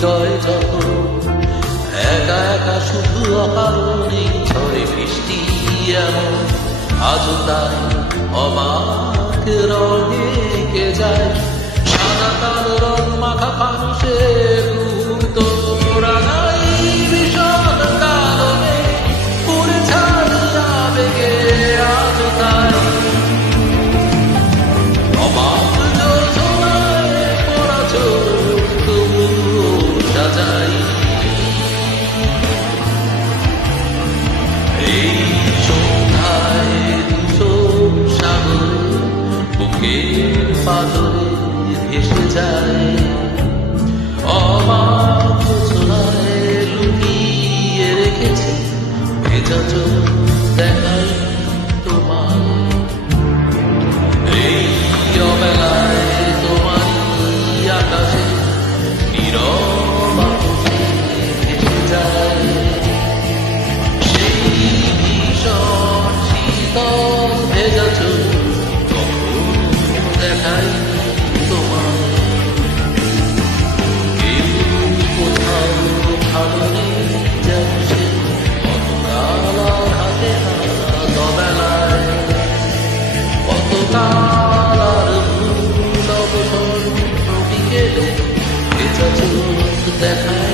হৃদয় যত একা একা শুধু অকারণে ঝরে বৃষ্টি এমন আজও তাই অবাক রঙে কে যায় সাদা কালো রং মাখা ফানুষের মুহূর্ত রাঙাই ভীষণ কারণে পুরে ছাড়িয়া বেগে আজও তাই অবাক যোজনায় পড়া চোখ তবু সাজাই এই সন্ধ্যায় দুশো সাগর বুকের পাথরে ভেসে যায় অবাক যোজনায় লুকিয়ে রেখেছি ভেজা চোখ দেখাই তোমার এই অবেলায় তোমারই আকাশে নীরব আকাশে ভেসে যায় সেই ভীষণ শীতল ভেজা চোখ কখন দেখাই তোমার কেউ কোথাও ভালো নেই যেন সে কতকাল আর হাতে হাত অবেলায় কতকাল আর ভুল অবসর বিকেলে ভেজা চোখ দেখায়